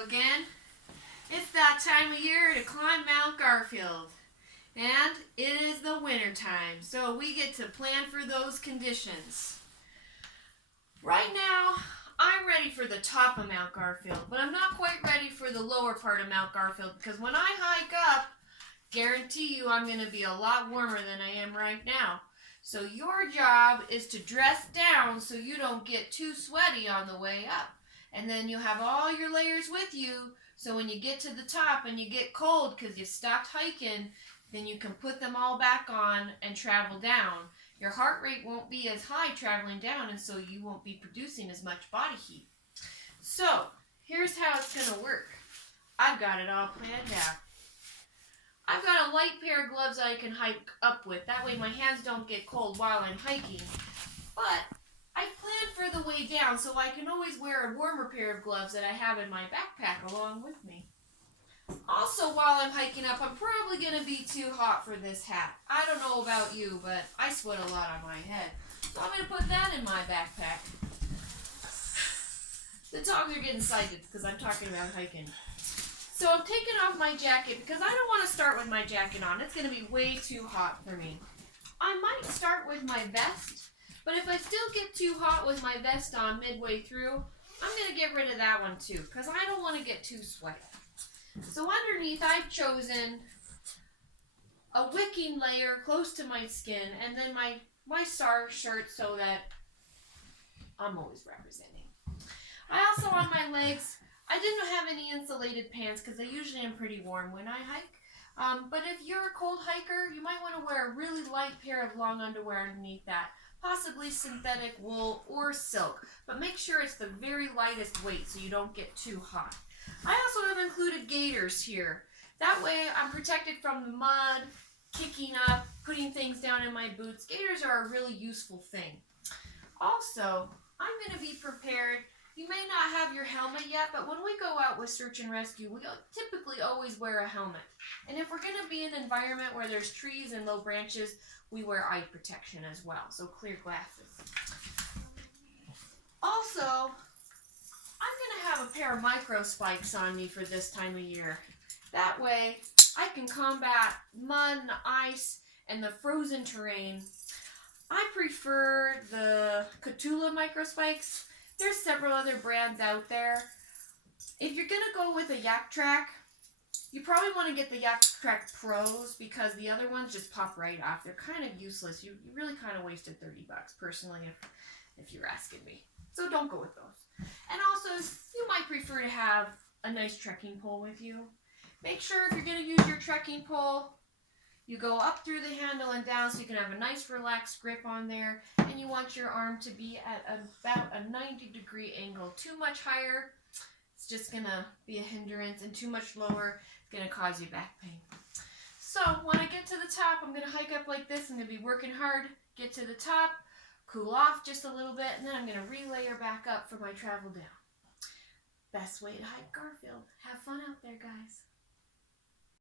Hello again. It's that time of year to climb Mount Garfield. And it is the winter time, so we get to plan for those conditions. Right now, I'm ready for the top of Mount Garfield, but I'm not quite ready for the lower part of Mount Garfield because when I hike up, guarantee you I'm going to be a lot warmer than I am right now. So your job is to dress down so you don't get too sweaty on the way up. And then you have all your layers with you, so when you get to the top and you get cold because you stopped hiking, then you can put them all back on and travel down. Your heart rate won't be as high traveling down, and so you won't be producing as much body heat. So, here's how it's going to work. I've got it all planned out. I've got a light pair of gloves I can hike up with. That way my hands don't get cold while I'm hiking. But I planned for the way down so I can always wear a warmer pair of gloves that I have in my backpack along with me. Also, while I'm hiking up, I'm probably going to be too hot for this hat. I don't know about you, but I sweat a lot on my head. So I'm going to put that in my backpack. The dogs are getting excited because I'm talking about hiking. So I'm taking off my jacket because I don't want to start with my jacket on. It's going to be way too hot for me. I might start with my vest, but if I still get too hot with my vest on midway through, I'm going to get rid of that one too because I don't want to get too sweaty. So underneath I've chosen a wicking layer close to my skin and then my MCSARGT shirt so that I'm always representing. I also on my legs, I didn't have any insulated pants because I usually am pretty warm when I hike. But if you're a cold hiker, you might want to wear a really light pair of long underwear underneath that. Possibly synthetic wool or silk. But make sure it's the very lightest weight so you don't get too hot. I also have included gaiters here. That way I'm protected from the mud, kicking up, putting things down in my boots. Gaiters are a really useful thing. Also, I'm going to be prepared. You may not have your helmet yet, but when we go out with search and rescue, we typically always wear a helmet. And if we're going to be in an environment where there's trees and low branches, we wear eye protection as well, so clear glasses. Also, I'm going to have a pair of micro spikes on me for this time of year. That way, I can combat mud and ice and the frozen terrain. I prefer the Cthulhu micro spikes. There's several other brands out there. If you're going to go with a Yak Track, you probably want to get the Yak Track Pros because the other ones just pop right off. They're kind of useless. You really kind of wasted $30 personally if you're asking me. So don't go with those. And also, you might prefer to have a nice trekking pole with you. Make sure if you're going to use your trekking pole, you go up through the handle and down so you can have a nice relaxed grip on there. And you want your arm to be at about a 90-degree angle. Too much higher, it's just going to be a hindrance. And too much lower, it's going to cause you back pain. So when I get to the top, I'm going to hike up like this. I'm going to be working hard, get to the top, cool off just a little bit, and then I'm going to relayer back up for my travel down. Best way to hike Garfield. Have fun out there, guys.